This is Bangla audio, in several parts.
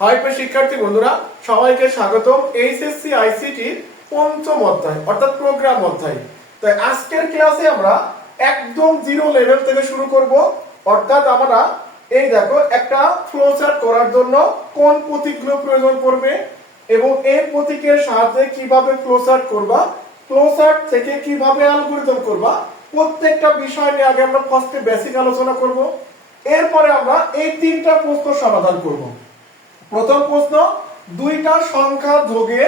হাই প্রিয় শিক্ষার্থী বন্ধুরা, সবাইকে স্বাগতম। এইচএসসি আইসিটির পঞ্চম অধ্যায়, অর্থাৎ প্রোগ্রাম অধ্যায়। তাই আজকের ক্লাসে আমরা একদম জিরো লেভেল থেকে শুরু করব। অর্থাৎ আমরা, এই দেখো, একটা ফ্লোচার্ট করার জন্য কোন প্রতীকগুলো প্রয়োজন পড়বে এবং এই প্রতীকের সাহায্যে কীভাবে ফ্লোচার্ট করবা ফ্লোচার্ট থেকে কীভাবে অ্যালগরিদম করবা, প্রত্যেকটা বিষয় নিয়ে আগে আমরা ফার্স্টে বেসিক আলোচনা করব। এরপরে আমরা এই তিনটা প্রশ্ন সমাধান করব। প্রথম প্রশ্ন দুইটা সংখ্যা যোগে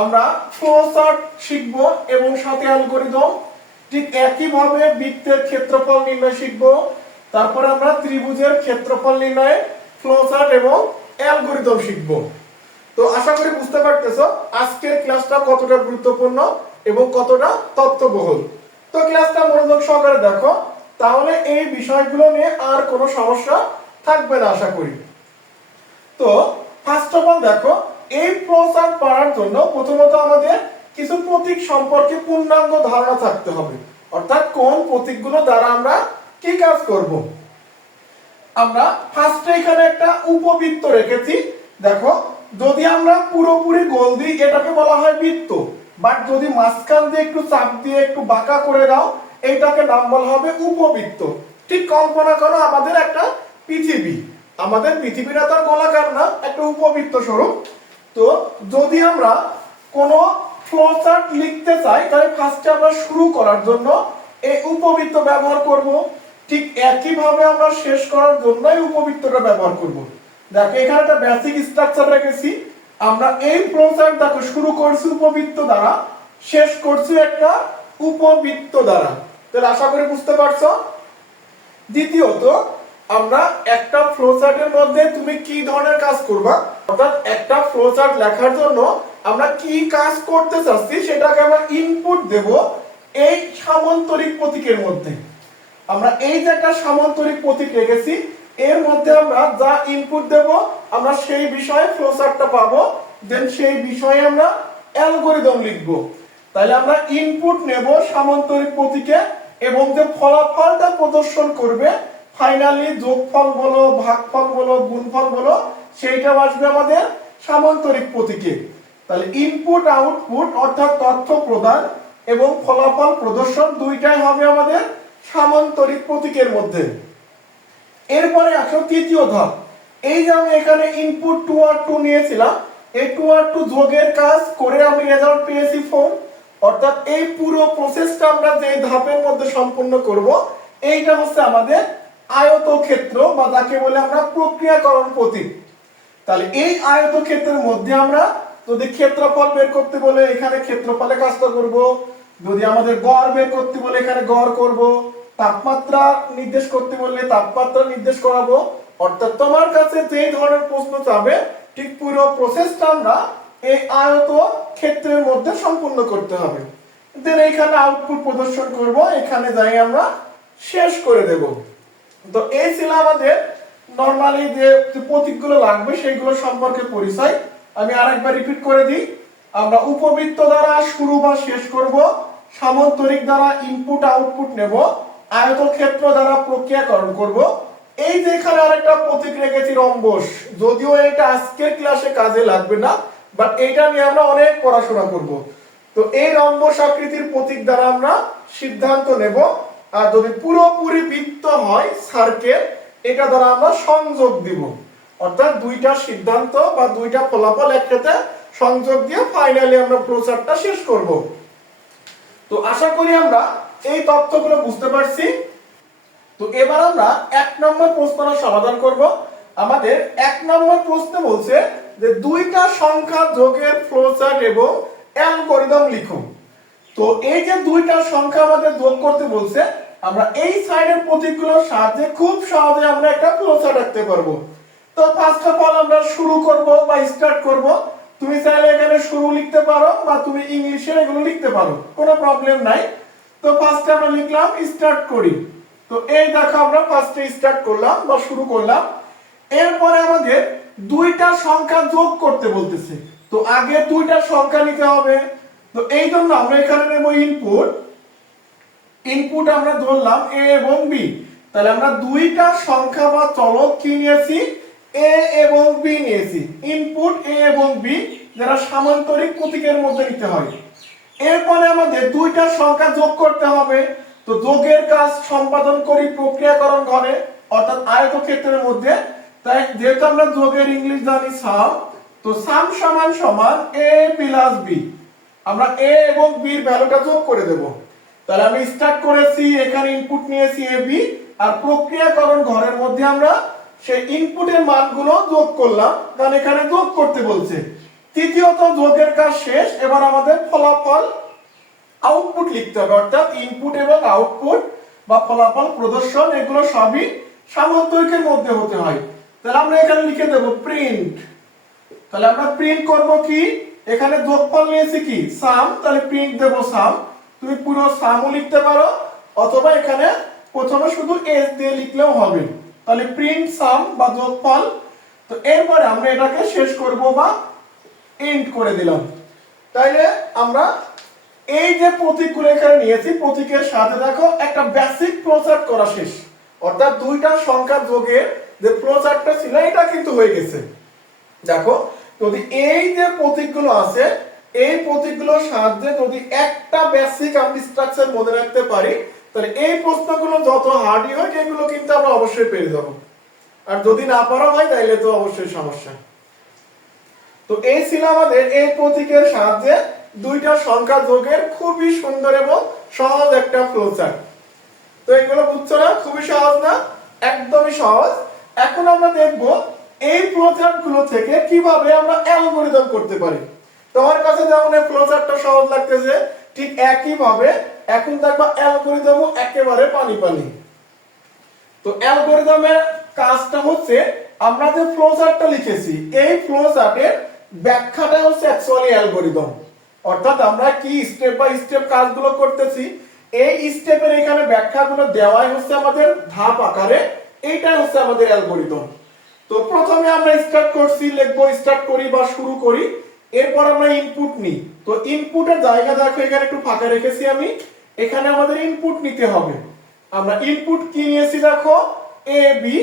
আমরা ফ্লোচার্ট শিখব এবং সাথে অ্যালগরিদম ঠিক একইভাবে বৃত্তের ক্ষেত্রফল নির্ণয় শিখব। তারপরে আমরা ত্রিভুজের ক্ষেত্রফল নির্ণয়ে ফ্লোচার্ট এবং অ্যালগরিদম শিখব। তো আশা করি বুঝতে পারতেছো আজকের ক্লাসটা কতটা গুরুত্বপূর্ণ এবং কতটা তথ্যবহুল। তো ক্লাসটা মনোযোগ সহকারে দেখো, তাহলে এই বিষয়গুলো নিয়ে আর কোনো সমস্যা থাকবে না, আশা করি। তো ফার্স্ট অফ অল দেখো, এই প্রসার পড়ার জন্য প্রথমত আমাদের কিছু প্রতীক সম্পর্কে পূর্ণাঙ্গ ধারণা থাকতে হবে। অর্থাৎ কোন প্রতীকগুলো দ্বারা আমরা কি কাজ করব? আমরা ফার্স্টে এখানে একটা উপবৃত্ত রেখেছি। দেখো, যদি আমরা পুরোপুরি গোল দিই, এটাকে বলা হয় বৃত্ত। বাট যদি মাঝখান দিয়ে একটু চাপ দিয়ে একটু বাঁকা করে দাও এইটাকে নাম বলা হবে উপবৃত্ত। ঠিক কল্পনা করো আমাদের একটা পৃথিবী। আমাদের পৃথিবীটা তার গোলাকার না? একটা উপবৃত্ত স্বরূপ। তো যদি আমরা কোনো ফ্লোচার্ট লিখতে চাই, তাহলে ফার্স্টে আমরা শুরু করার জন্য এই উপবৃত্ত ব্যবহার করব। ঠিক একইভাবে আমরা শেষ করার জন্য এই উপবৃত্তটা ব্যবহার করব। দেখো, এখানে একটা বেসিক স্ট্রাকচার রেখেছি। আমরা এই ফ্লোচার্ট দেখো, শুরু করছি উপবৃত্ত দ্বারা, শেষ করছি একটা উপবৃত্ত দ্বারা। তাহলে আশা করি বুঝতে পারছ? দ্বিতীয়ত আমরা একটা ফ্লোচার্টের মধ্যে তুমি কি ধরনের কাজ করবা? অর্থাৎ একটা ফ্লোচার্ট লেখার জন্য আমরা কি কাজ করতে চাচ্ছি সেটাকে আমরা ইনপুট দেব এই সামান্তরিক প্রতীকের মধ্যে। আমরা এই যে একটা সামান্তরিক প্রতীক রেখেছি, এর মধ্যে আমরা যা ইনপুট দেব, আমরা সেই বিষয়ে ফ্লোচার্টটা পাবো দেন সেই বিষয়ে আমরা অ্যালগরিদম লিখব। তাহলে আমরা ইনপুট নেব সামান্তরিক প্রতীকে এবং যে ফলাফলটা প্রদর্শন করবে ফাইনালি যোগফল বলো, ভাগফল বলো, গুণফল বলো সেইটা আসবে আমাদের সামান্তরিক প্রতীকে। তাহলে ইনপুট আউটপুট অর্থাৎ তথ্য প্রদান এবং ফলাফল প্রদর্শন দুইটাই হবে আমাদের সামান্তরিক প্রতীকের মধ্যে। এরপরে আসো তৃতীয় ধাপ। এই যে আমি এখানে ইনপুট টু আর টু নিয়েছিলাম, এই টু আর টু যোগের কাজ করে আমি রেজাল্ট পেয়েছি ফোর অর্থাৎ এই পুরো প্রসেসটা আমরা যে ধাপের মধ্যে সম্পূর্ণ করব, এইটা হচ্ছে আমাদের আয়তক্ষেত্র বা যাকে বলে আমরা প্রক্রিয়াকরণ প্রতীক। তাহলে এই আয়তক্ষেত্রের মধ্যে আমরা যদি ক্ষেত্রফল বের করতে বলে এখানে ক্ষেত্রফলে কাজটা করব, যদি আমাদের গড় বের করতে বলে এখানে গড় করব, তাপমাত্রা নির্দেশ করতে বললে তাপমাত্রা নির্দেশ করাবো, অর্থাৎ তোমার কাছে যে ধরনের প্রশ্ন চাবে, ঠিক পুরো প্রসেসটা আমরা এই আয়ত ক্ষেত্রের মধ্যে সম্পূর্ণ করতে হবে। দেন এখানে আউটপুট প্রদর্শন করব, এখানে যাই আমরা শেষ করে দেব। তো এই ছিল আমাদের নরমালি যে প্রতীকগুলো লাগবে, সেইগুলো সম্পর্কে পরিচয়। আমি আরেকবার রিপিট করে দিই। আমরা উপবৃত্ত দ্বারা শুরু বা শেষ করব, সামন্তরিক দ্বারা ইনপুট আউটপুট নেব, আয়তক্ষেত্র দ্বারা প্রক্রিয়াকরণ করব। এই যে এখানে আরেকটা প্রতীক রেখেছি, রম্বস। যদিও এটা আজকের ক্লাসে কাজে লাগবে না বাট এটা নিয়ে আমরা অনেক পড়াশোনা করব। তো এই রম্বস আকৃতির প্রতীক দ্বারা আমরা সিদ্ধান্ত নেব যদি পুরোপুরি বৃত্ত হয় সার্কেল এটা দ্বারা আমরা সংযোগ দিব। অর্থাৎ দুইটা সিদ্ধান্ত বা দুইটা ফলাফল একসাথে সংযোগ দিয়ে ফাইনালি আমরা প্রচারটা শেষ করব। তো আশা করি আমরা এই তথ্যগুলো বুঝতে পারছি। তো এবার আমরা এক নম্বর প্রশ্নটা সমাধান করব। আমাদের এক নম্বর প্রশ্ন বলছে যে দুইটা সংখ্যা যোগের ফ্লোচার্ট এবং অ্যালগরিদম লিখুন। তো এই যে দুইটা সংখ্যা আমাদের যোগ করতে বলছে আমরা এই সাইডের প্রতীকগুলোর সাহায্যে খুব সহজে আমরা একটা ফ্লোচার্ট রাখতে পারব। তো ফার্স্ট অফ অল আমরা শুরু করব বা স্টার্ট করব। তুমি চাইলে এখানে শুরু লিখতে পারো বা তুমি ইংলিশে এগুলো লিখতে পারো, কোনো প্রবলেম নাই। তো ফার্স্টে আমরা লিখলাম স্টার্ট করি। তো এই দেখো আমরা ফার্স্টে স্টার্ট করলাম বা শুরু করলাম। এরপরে আমাদের দুইটা সংখ্যা যোগ করতে বলতেছে। তো আগে দুইটা সংখ্যা নিতে হবে। তো এই জন্য আমরা এখানে নেব ইনপুট ইনপুট আমরা ধরলাম এ এবং বি তাহলে আমরা দুইটা সংখ্যা বা চলক কি নিয়েছি? এ এবং বি নিয়েছি। ইনপুট এ এবং বি যারা সামান্তরিক প্রতীকের মধ্যে নিতে হয়। এরপরে আমাদের দুইটা সংখ্যা যোগ করতে হবে। তো যোগের কাজ সম্পাদন করি প্রক্রিয়াকরণ ঘরে, অর্থাৎ আয়তক্ষেত্রের মধ্যে। তাই যেহেতু আমরা যোগের ইংলিশ জানি সাম তো সাম সমান সমান এ প্লাস বি আমরা এ এবং বি এর ভ্যালুটা যোগ করে দেব। তাহলে আমি স্টার্ট করেছি, এখানে ইনপুট নিয়েছি এ বি আর প্রক্রিয়াকরণ ঘরের মধ্যে আমরা সেই ইনপুটের মানগুলো যোগ করলাম। কারণ এখানে যোগ করতে বলছে। তৃতীয়ত, যোগের কাজ শেষ, এবার আমাদের ফলাফল আউটপুট লিখতে হবে। অর্থাৎ ইনপুট এবং আউটপুট বা ফলাফল প্রদর্শন, এগুলো সবই সামান্তরিকের মধ্যে হতে হয়। তাহলে আমরা এখানে লিখে দেব প্রিন্ট তাহলে আমরা প্রিন্ট করব কি? এখানে যোগফল নিয়েছি কি? সাম তাহলে প্রিন্ট দেব সাম তুমি পুরো সামও লিখতে পারো, অথবা এখানে প্রথমে শুধু এস দিয়ে লিখলেও হবে। তাহলে প্রিন্ট সাম বা যোগফল, তো এরপরে আমরা এটাকে শেষ করব বা এন্ড করে দিলাম। তাইলে আমরা এই যে প্রতীকগুলো এখানে নিয়েছি, প্রতীকের সাথে দেখো একটা বেসিক প্রচার করা শেষ। অর্থাৎ দুইটা সংখ্যা যোগের যে প্রচারটা ছিল, এটা কিন্তু হয়ে গেছে। দেখো, যদি এই যে প্রতীকগুলো আছে এই প্রতীকগুলোর সাহায্যে যদি একটা বেসিক আমি স্ট্রাকচার মনে রাখতে পারি, তাহলে এই প্রশ্নগুলো যত হার্ডই হয়, এগুলো কিন্তু আমরা অবশ্যই পেয়ে যাব। আর যদি না পারা হয়, তাইলে তো অবশ্যই সমস্যা। তো এই ছিল আমাদের এই প্রতীকের সাহায্যে দুইটা সংখ্যা যোগের খুবই সুন্দর এবং সহজ একটা ফ্লোচার্ট তো এগুলো বুঝছ না? খুবই সহজ না? একদমই সহজ। এখন আমরা দেখব এই ফ্লোচার্টগুলো থেকে কীভাবে আমরা অ্যালগরিদম করতে পারি। তোমার কাছে যেমন এই ফ্লোচার্টটা সহজ লাগতেছে, ঠিক একই ভাবে এখন দেখবা অ্যালগরিদমও একেবারে পানি পানি তো অ্যালগরিদমের কাজটা হচ্ছে, আমরা যে ফ্লোচার্টটা লিখেছি, এই ফ্লোচার্টের ব্যাখ্যাটা হচ্ছে অ্যাকচুয়ালি অ্যালগরিদম অর্থাৎ আমরা কি স্টেপ বাই স্টেপ কাজগুলো করতেছি, এই স্টেপের এখানে ব্যাখ্যাগুলো দেওয়াই হচ্ছে আমাদের ধাপ আকারে, এইটাই হচ্ছে আমাদের অ্যালগরিদম তো প্রথমে আমরা স্টার্ট করছি, লিখব স্টার্ট করি বা শুরু করি। এরপর আমরা ইনপুট নিই। তো ইনপুটের জায়গা দেখো, এখানে একটু ফাঁকা রেখেছি আমি। এখানে আমাদের ইনপুট নিতে হবে। আমরা ইনপুট কি নিয়েছি দেখো? এ বি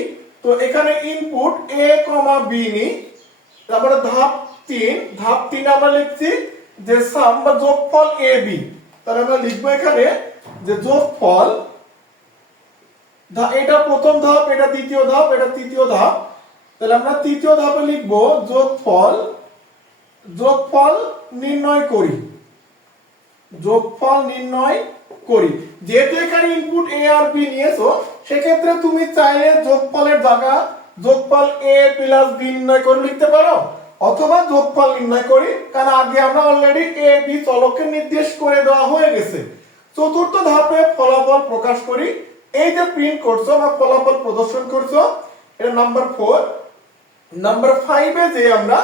তো এখানে ইনপুট এ কমা বি নি তারপরে ধাপ তিন। ধাপ তিন আমরা লিখছি যে সাম বা যোগফল এ বি তাহলে আমরা লিখব এখানে যে যোগফল এটা প্রথম ধাপ, এটা দ্বিতীয় ধাপ, এটা তৃতীয় ধাপ। তাহলে আমরা তৃতীয় ধাপে লিখব যোগফল যোগফল নির্ণয় করি। যোগফল নির্ণয় করি। যেহেতু এখানে ইনপুট এ আর বি নিয়েছো, সেক্ষেত্রে তুমি চাইলে যোগফলের জায়গা যোগফল এ প্লাস বি নির্ণয় করে লিখতে পারো, অথবা যোগফল নির্ণয় করি, কারণ আগে আমরা অলরেডি এ বি চলককে নির্দেশ করে দেওয়া হয়ে গেছে। চতুর্থ ধাপে ফলাফল প্রকাশ করি। এই যে প্রিন্ট করছ বা ফলাফল প্রদর্শন করছ, এটা নাম্বার ফোর নাম্বার ফাইভে যে আমরা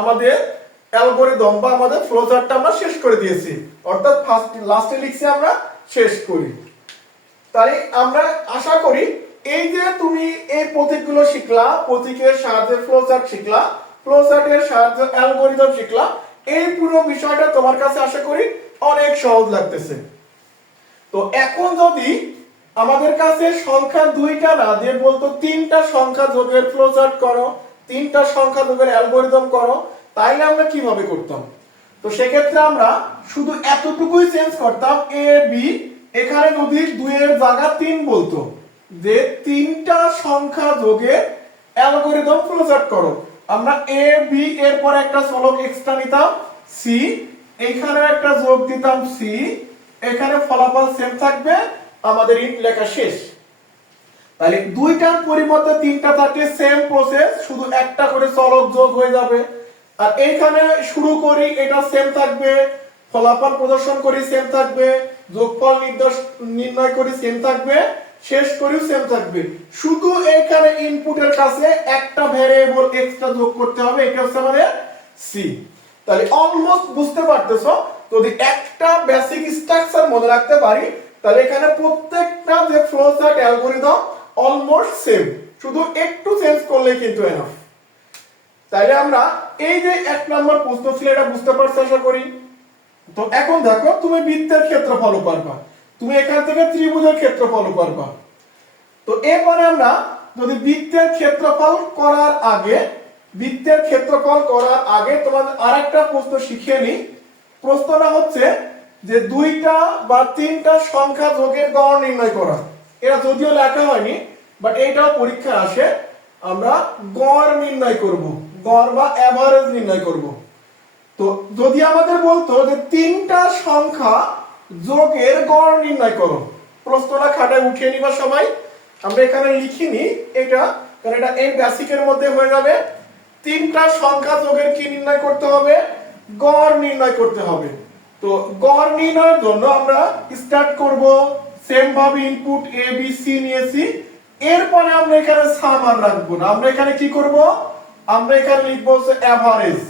আমাদের অ্যালগরিদম বা আমাদের ফ্লোচার্টটা আমরা শেষ করে দিয়েছি। অর্থাৎ ফার্স্ট লাস্টে লিখছি আমরা, শেষ করি। তাই আমরা আশা করি এই যে তুমি এই প্রতীকগুলো শিখলা, প্রতীকের সাহায্যে ফ্লোচার্ট শিখলা ফ্লোচার্টের সাহায্যে অ্যালগরিদম শিখলা, এই পুরো বিষয়টা তোমার কাছে আশা করি অনেক সহজ লাগতেছে। তো এখন যদি আমাদের কাছে সংখ্যা দুইটা না দিয়ে বলতো তিনটা সংখ্যা যোগের ফ্লোচার্ট করো, তিনটা সংখ্যা যোগের অ্যালগরিদম করো তাইলে আমরা কীভাবে করতাম? তো সেক্ষেত্রে আমরা শুধু এতটুকুই চেঞ্জ করতাম এ বি এখানে যদি দুইয়ের জায়গা তিন বলতো, যে তিনটা সংখ্যা যোগে অ্যালগরিদম ফ্লোচার্ট করো। আমরা এ বি এর পর একটা চলক এক্সট্রা নিতাম সি এইখানে একটা যোগ দিতাম সি এখানে ফলাফল সেম থাকবে, আমাদের ইন্ট লেখা শেষ। তাহলে দুইটার পরিবর্তে তিনটা থাকলে সেম প্রসেস শুধু একটা করে চলক যোগ হয়ে যাবে। আর এইখানে শুরু করি, এটা সেম থাকবে, ফলাফল প্রদর্শন করি সেম থাকবে, যোগফল নির্দেশ, নির্ণয় করি সেম থাকবে, শেষ করি সেম থাকবে। শুধু এইখানে ইনপুটের কাছে একটা ভ্যারিয়েবল এক্সট্রা যোগ করতে হবে, এটা হচ্ছে আমাদের সি তাহলে অলমোস্ট বুঝতে পারতেছো, যদি একটা বেসিক স্ট্রাকচার মনে রাখতে পারি, তাহলে এখানে প্রত্যেকটা যে flow chart algorithm almost same শুধু একটু চেঞ্জ করলেই কিন্তু এনাফ তাইলে আমরা এই যে এক নম্বর প্রশ্ন ছিল, এটা বুঝতে পারছ আশা করি? তো এখন দেখো, তুমি বৃত্তের ক্ষেত্রফল পারবা তুমি এখান থেকে ত্রিভুজের ক্ষেত্রফল পারবা তো এরপরে আমরা যদি বৃত্তের ক্ষেত্রফল করার আগে, বৃত্তের ক্ষেত্রফল করার আগে তোমাদের আরেকটা প্রশ্ন শিখিয়ে নিই। প্রশ্নটা হচ্ছে যে দুইটা বা তিনটা সংখ্যা যোগের গড় নির্ণয় করা। এটা যদিও লেখা হয়নি বাট এইটাও পরীক্ষা আসে। আমরা গড় নির্ণয় করব। গড় বা অ্যাভারেজ নির্ণয় করব। তো যদি আমাদের বলতো যে তিনটা সংখ্যা যোগের গড় নির্ণয় করো, প্রশ্নটা খাটায় উঠিয়ে নিবা সবাই। আমরা এখানে লিখিনি এটা, কারণ এটা এই বেসিকের মধ্যে হয়ে যাবে। তিনটা সংখ্যা যোগের কি নির্ণয় করতে হবে? গড় নির্ণয় করতে হবে। তো গড় নির্ণয়ের জন্য আমরা স্টার্ট করব সেম ভাবে ইনপুট এ বি সি নিয়েছি। এরপরে আমরা এখানে সামান রাখব না। আমরা এখানে কি করব? আমরা এখানে লিখব হচ্ছে অ্যাভারেজ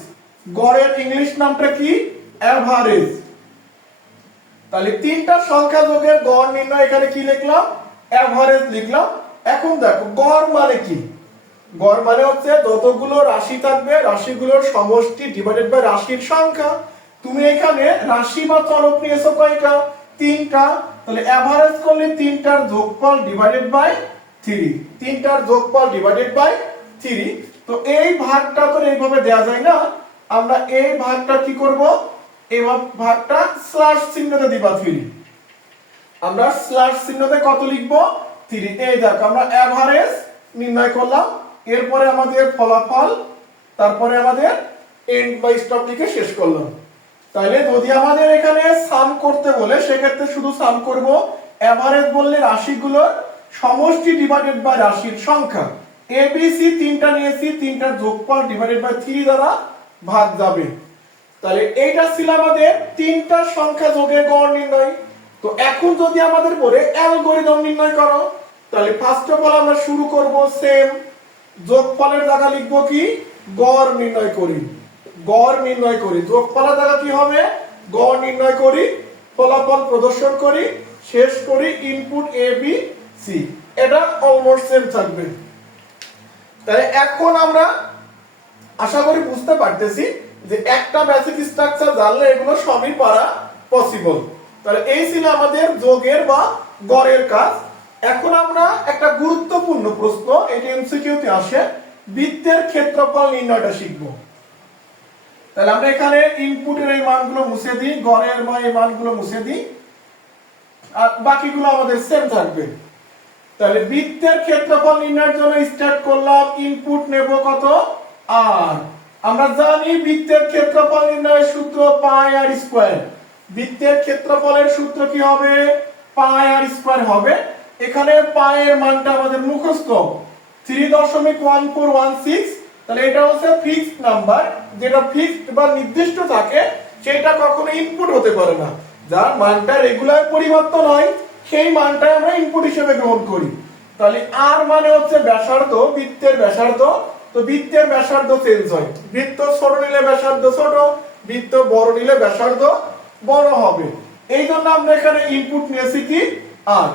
গড়ের ইংলিশ নামটা কি? অ্যাভারেজ তাহলে তিনটা সংখ্যা যোগের গড় নির্ণয় এখানে কি লিখলাম? অ্যাভারেজ লিখলাম। এখন দেখো, গড় মানে কি? গড় মানে হচ্ছে যতগুলো রাশি থাকবে, রাশিগুলোর সমষ্টি ডিভাইডেড বাই রাশির সংখ্যা। তুমি এখানে রাশি বা চলক নিয়েছো কয়টা? তিনটা। তাহলে অ্যাভারেজ করলে তিনটার যোগফল ডিভাইডেড বাই থ্রি তিনটার যোগফল ডিভাইডেড বাই থ্রি তো এই ভাগটা তো এইভাবে দেওয়া যায় না। আমরা এই ভাগটা কি করব? এই ভাগটা স্ল্যাশ চিহ্নতে দিবা থ্রি। আমরা স্ল্যাশ চিহ্নতে কত লিখব? থ্রি। এই দেখো, আমরা অ্যাভারেজ নির্ণয় করলাম। এরপরে আমাদের ফলাফল, তারপরে আমাদের এন্ড বাই স্টপ লিখে শেষ করলাম। তাহলে যদি আমাদের এখানে সাম করতে বলে, সেক্ষেত্রে শুধু সাম করব। অ্যাভারেজ বললে রাশিগুলোর সমষ্টি ডিভাইডেড বাই রাশির সংখ্যা। এবিসি তিনটা নিয়েছি তিনটার যোগফল ডিভাইডেড বাই থ্রি দ্বারা ভাগ যাবে। তাহলে এইটা ছিল আমাদের তিনটা সংখ্যা যোগের গড় নির্ণয়। তো এখন যদি আমাদের বলে অ্যালগরিদম নির্ণয় করো, তাহলে ফার্স্ট অফ অল আমরা শুরু করব সেম যোগফলের জায়গা লিখব কি? গড় নির্ণয় করি। গড় নির্ণয় করি। যোগফলের জায়গা কি হবে? গড় নির্ণয় করি, ফলাফল প্রদর্শন করি, শেষ করি ইনপুট এ বি সি এটা অলমোস্ট সেম থাকবে। তাহলে এখন আমরা আশা করি বুঝতে পারতেছি যে একটা বেসিক স্ট্রাকচার জানলে এগুলো সবই পারা পসিবল তাহলে এই ছিল আমাদের যোগের বা গড়ের কাজ। এখন আমরা একটা গুরুত্বপূর্ণ প্রশ্ন, এটি এমসিকিউতে আসে, বৃত্তের ক্ষেত্রফল নির্ণয়টা শিখব। তাহলে আমরা এখানে ইনপুটের এই মানগুলো মুছে দিই, গড়ের বা এই মানগুলো মুছে দিই, আর বাকিগুলো আমাদের সেম থাকবে। তাহলে বৃত্তের ক্ষেত্রফল নির্ণয়ের জন্য স্টার্ট করলাম ইনপুট নেব কত? আর আমরা জানি বৃত্তের ক্ষেত্রফল নির্ণয়ের সূত্র পাই আর স্কয়ার বৃত্তের ক্ষেত্রফলের সূত্র কি হবে? পাই আর স্কয়ার হবে। এখানে পায়ের মানটা আমাদের মুখস্থ। থ্রি দশমিক ওয়ান ফোর ওয়ান সিক্স তাহলে এটা হচ্ছে ফিক্সড নাম্বার যেটা ফিক্সড বা নির্দিষ্ট থাকে, সেটা কখনো ইনপুট হতে পারে না। যার মানটা রেগুলার পরিবর্তন হয়। সেই মানটাই আমরা ইনপুট হিসেবে গ্রহণ করি। তাহলে আর মানে হচ্ছে ব্যাসার্ধ, বৃত্তের ব্যাসার্ধ। তো বৃত্তের ব্যাসার্ধ চেঞ্জ হয়। বৃত্ত ছোট নিলে ব্যাসার্ধ ছোট, বৃত্ত বড় নিলে ব্যাসার্ধ বড় হবে। এই জন্য আমরা এখানে ইনপুট নিয়েছি কি? আর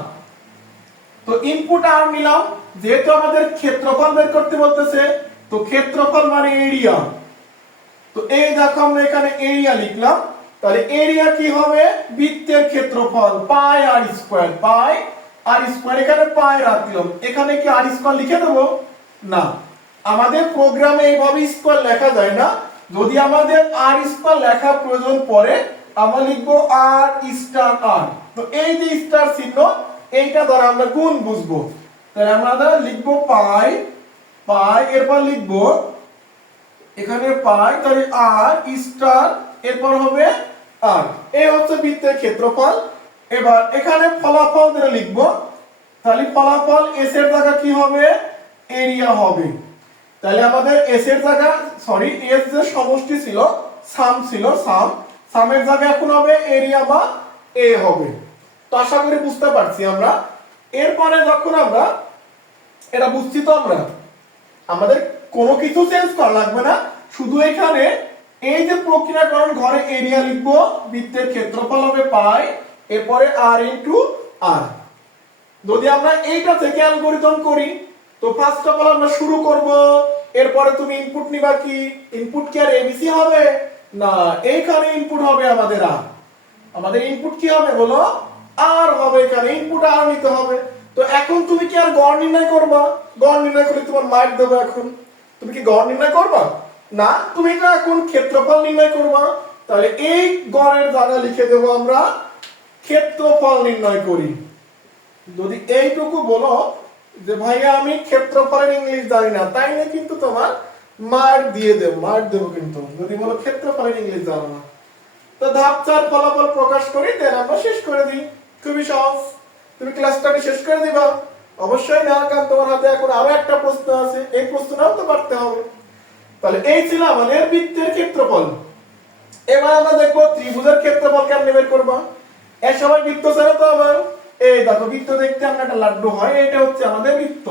তো ইনপুট আর নিলাম, যেহেতু আমাদের ক্ষেত্রফল বের করতে বলতেছে, তো ক্ষেত্রফল মানে এরিয়া তো এই দেখো আমরা এখানে এরিয়া লিখলাম। তাহলে এরিয়া কি হবে? বৃত্তের ক্ষেত্রফল পাই আর স্কয়ার পাই আর স্কয়ার এখানে পাই রাখলাম এখানে কি আর স্কয়ার লিখে দেবো? না। আমাদের প্রোগ্রামে এইভাবে স্কয়ার লেখা যায় না। যদি আমাদের আর স্কয়ার লেখা প্রয়োজন পড়ে, আমরা লিখব আর স্টার আর তো এই যে স্টার চিহ্ন, এইটা দ্বারা আমরা গুণ বুঝব। তাহলে আমরা লিখব পাই পাই, এরপর লিখব, এখানে পাই, তাহলে আর স্টার এরপর হবে আর এই হচ্ছে বৃত্তের ক্ষেত্রফল। এবার এখানে ফলাফল ধরে লিখব। তাহলে ফলাফল এস এর জায়গা কি হবে? এরিয়া হবে। তাহলে আমাদের এস এর জায়গা সরি এস যে সমষ্টি ছিল সাম ছিল সাম সামের জায়গা এখন হবে এরিয়া বা এ হবে। তো আশা করি বুঝতে পারছি আমরা। এরপরে যখন আমরা, এটা বুঝছি তো আমরা, আমাদের কোনো কিছু চেঞ্জ করা লাগবে না। শুধু এখানে এই যে প্রক্রিয়াকরণ ঘরে এরিয়া লিখব, বৃত্তের ক্ষেত্রফল হবে পাই, এরপরে আর ইনটু আর যদি আমরা এইটা থেকে অ্যালগরিদম করি, তো ফার্স্ট অফ অল আমরা শুরু করব, এরপরে তুমি ইনপুট নিবা কি? ইনপুট কি আর এবিসি হবে? না এইখানে ইনপুট হবে আমাদের আর আমাদের ইনপুট কি হবে বলো? আর হবে এখানে ইনপুট আর নিতে হবে। তো এখন তুমি কি আর গড় নির্ণয় করবা? গড় নির্ণয় করে তোমার মার্ক দেবো এখন। তুমি কি গড় নির্ণয় করবা? না, তুমি এটা এখন ক্ষেত্রফল নির্ণয় করবা? তাহলে এই গড়ের জায়গা লিখে দেবো আমরা ক্ষেত্রফল নির্ণয় করি। যদি এইটুকু বলো যে ভাইয়া, আমি ক্ষেত্রফলের ইংলিশ জানি না, তাই না কিন্তু তোমার মার দিয়ে দেব, মার দেবো কিন্তু। যদি বলো ক্ষেত্রফলের ইংলিশ জানো না। তো ধাপ চার ফলাফল প্রকাশ করি দেন আমরা শেষ করে দিই। খুবই সহজ। তুমি ক্লাসটাকে শেষ করে দিবা। অবশ্যই না, কারণ তোমার হাতে এখন আরও একটা প্রশ্ন আছে। এই প্রশ্নটাও তো পারতে হবে। তাহলে এই ছিল আমাদের বৃত্তের ক্ষেত্রফল। এবার আমরা দেখব ত্রিভুজের ক্ষেত্রফল কেমনে বের করবা? এর সময় বৃত্ত ছাড়া তো আবার, এই দেখো বৃত্ত দেখতে আমরা একটা লাড্ডু হয়, এটা হচ্ছে আমাদের বৃত্ত।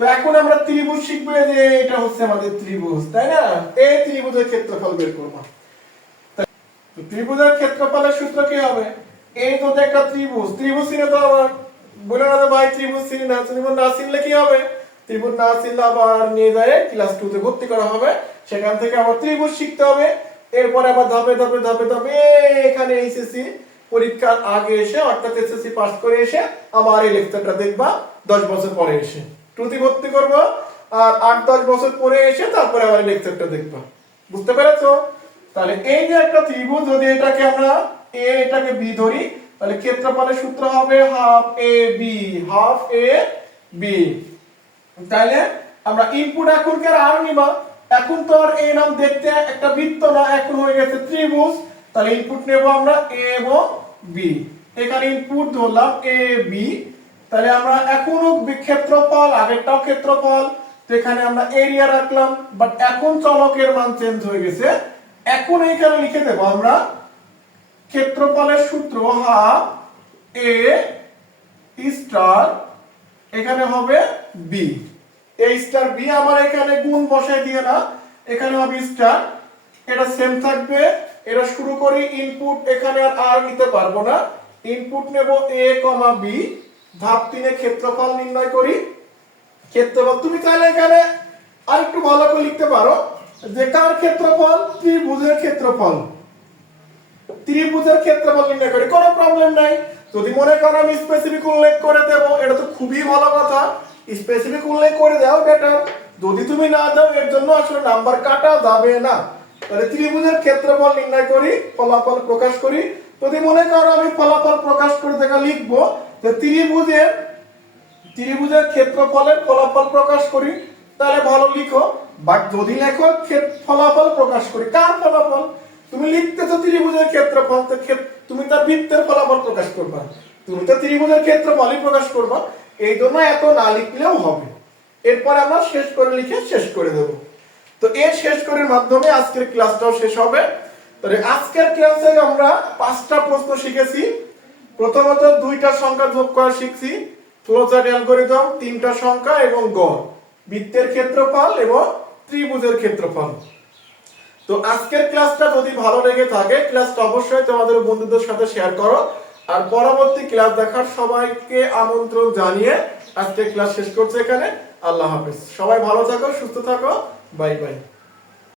তো এখন আমরা ত্রিভুজ শিখব যে এটা হচ্ছে আমাদের ত্রিভুজ, তাই না? এই ত্রিভুজের ক্ষেত্রফল বের করবা। ত্রিভুজের ক্ষেত্রফলের সূত্র কি হবে? এই তো একটা ত্রিভুজ ত্রিভুজ চিনে তো আবার, বলে না ভাই ত্রিভুজ চিনি না ত্রিভুজ না, চিনলে কি হবে? ত্রিভুজ না চিনলে আবার নিয়ে যায় ক্লাস টু তে ভর্তি করা হবে। সেখান থেকে আবার ত্রিভুজ শিখতে হবে। এরপরে আবার ধাপে ধাপে ধাপে ধাপে এখানে এইচএসসি পরীক্ষার আগে এসে, অর্থাৎ এসএসসি পাস করে এসে আবার এই লেকচারটা দেখবা দশ বছর পরে এসে। টুতি ভর্তি করব আর আট, দশ বছর পরে এসে তারপরে আবার লেকচারটা দেখবা। বুঝতে পেরেছ? তাহলে এই যে একটা ত্রিভুজ, যদি এটাকে আমরা এ এটাকে বি ধরি, তাহলে ক্ষেত্রফলের সূত্র হবে half A B half A B তাহলে আমরা ইনপুট এখন কে আর নিবা। এখন তো আর এ নাম দেখতে একটা বৃত্ত না, এখন হয়ে গেছে ত্রিভুজ। তাহলে ইনপুট নেব আমরা এ এবং বি এখানে ইনপুট ধরলাম এ বি তাহলে আমরা এখনও ক্ষেত্রফল, আগেরটাও ক্ষেত্রফল। তো এখানে আমরা এরিয়া রাখলাম বাট এখন চলকের মান চেঞ্জ হয়ে গেছে। এখন এইখানে লিখে দেব আমরা ক্ষেত্রফলের সূত্র হাফ এ স্টার এখানে হবে বি এই স্টার বি আমার এখানে গুণ বসাই দিয়ে না এখানে হবে স্টার এটা সেম থাকবে, এটা শুরু করি ইনপুট এখানে আর আর নিতে পারব না ইনপুট নেব এ কমা বি ধাপ তিনে ক্ষেত্রফল নির্ণয় করি, ক্ষেত্রফল, তুমি চাইলে এখানে আর একটু ভালো করে লিখতে পারো, যে কার ক্ষেত্রফল? ত্রিভুজের ক্ষেত্রফল। ত্রিভুজের ক্ষেত্রফল নির্ণয় করি, কোনো প্রবলেম নাই। যদি মনে করো আমি স্পেসিফিক উল্লেখ করে দেব, এটা তো খুবই ভালো কথা। স্পেসিফিক উল্লেখ করে দাও বেটার যদি তুমি না দাও, এর জন্য আসলে নাম্বার কাটা যাবে না। তাহলে ত্রিভুজের ক্ষেত্রফল নির্ণয় করি, ফলাফল প্রকাশ করি। যদি মনে করো আমি ফলাফল প্রকাশ করে দেখা লিখব যে ত্রিভুজের ত্রিভুজের ক্ষেত্রফলের ফলাফল প্রকাশ করি, তাহলে ভালো লিখো। বাট যদি লেখো ফলাফল প্রকাশ করি, কার ফলাফল? তুমি লিখতেছো ত্রিভুজের ক্ষেত্রফল তুমি তার বৃত্তের ফলাফল প্রকাশ করবা। তুমি তো ত্রিভুজের ক্ষেত্রফলই প্রকাশ করবা। এই জন্য এত না লিখলেও হবে। এরপর আমরা শেষ করে লিখে শেষ করে দেব। তো এর শেষ করার মাধ্যমে আজকের ক্লাসটাও শেষ হবে। তাহলে আজকের ক্লাসে আমরা পাঁচটা প্রশ্ন শিখেছি। প্রথমত দুইটা সংখ্যা যোগ করা শিখছি। ফ্লোচার্ট অ্যালগরিদম তিনটা সংখ্যা এবং গড়। বৃত্তের ক্ষেত্রফল এবং ত্রিভুজের ক্ষেত্রফল। তো আজকের ক্লাসটা যদি ভালো লেগে থাকে, ক্লাসটা অবশ্যই তোমাদের বন্ধুদের সাথে শেয়ার করো। আর পরবর্তী ক্লাস দেখার সবাইকে আমন্ত্রণ জানিয়ে আজকে ক্লাস শেষ করছে এখানে। আল্লাহ হাফিজ। সবাই ভালো থাকো, সুস্থ থাকো। Bye bye.